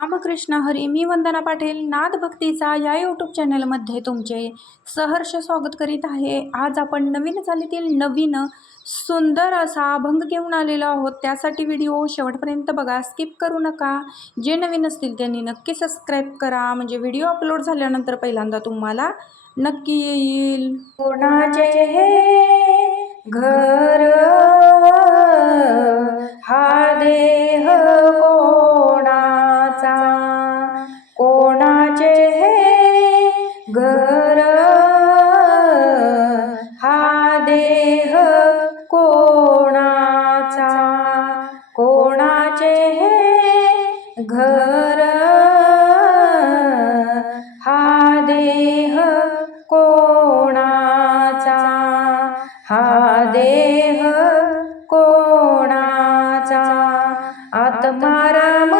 रामकृष्ण हरी मी वंदना पाटील नाद भक्तीचा या यूट्यूब चॅनलमध्ये तुमचे सहर्ष स्वागत करीत आहे. आज आपण नवीन चालीतील नवीन सुंदर असा अभंग घेऊन आलेलो आहोत. त्यासाठी व्हिडिओ शेवटपर्यंत बघा स्किप करू नका. जे नवीन असतील त्यांनी नक्की सबस्क्राईब करा. म्हणजे व्हिडिओ अपलोड झाल्यानंतर पहिल्यांदा तुम्हाला नक्की येईल. कोणाचे घर घर हा देह कोणाचा? कोणाचे हे घर? हा देह कोणाचा? हा देह कोणाचा? आत्माराम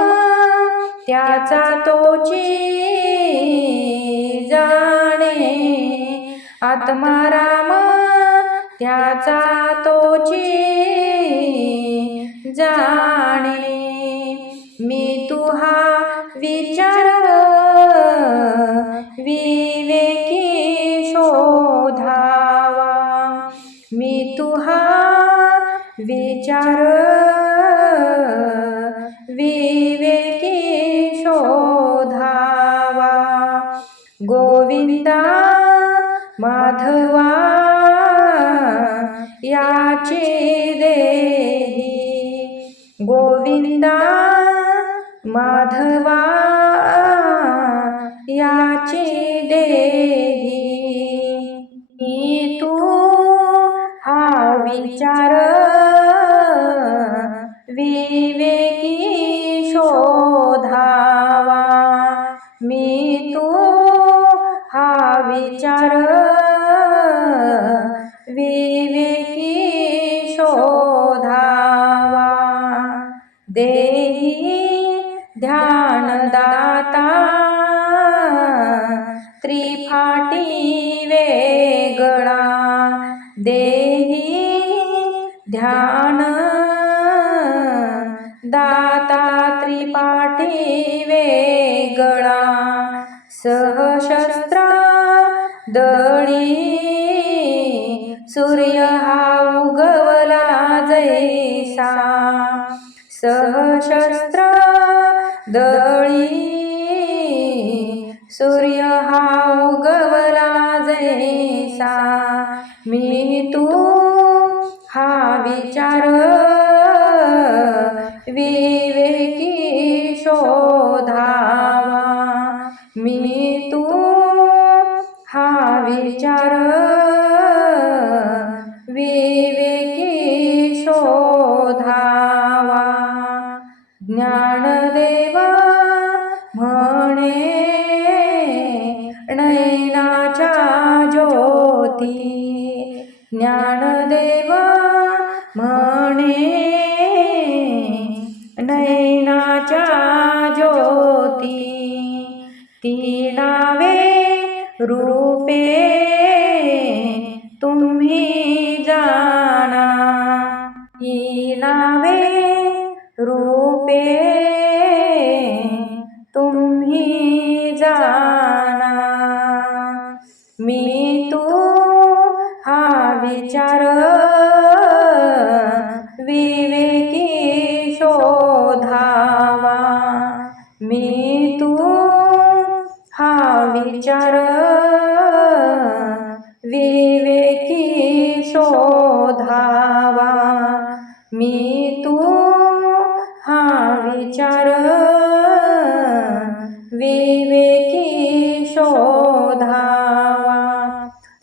त्याचा तोची जाणे. आत्माराम त्याचा तोची जाणे. मी तुहा विचार विवेकी शोधावा. मी तुहा विचार वि गोविंदा माधवा याची देही गोविंदा माधवा याची देही तू हा विचार वी विचार विवेकी शोधावा. देही ध्यानदाता त्रिफाटी वेगळा. देही ध्यान दाता त्रिपाठी वेगळा. सहशस्त्र दळी सूर्य हा उगवला जैसा. सहशस्त्र दळी सूर्य हा उगवला जैसा. मी तू हा विचार वी होती ज्ञानदेव म्हणे नैनाच्या ज्योती ती नावे रूपे तुम्ही जाणा ही नावे रूपे तुम्ही जाणा मी विचार विवेकी शोधावा. मी तू हा विचार विवेकी शोधावा. मी तू हा विचार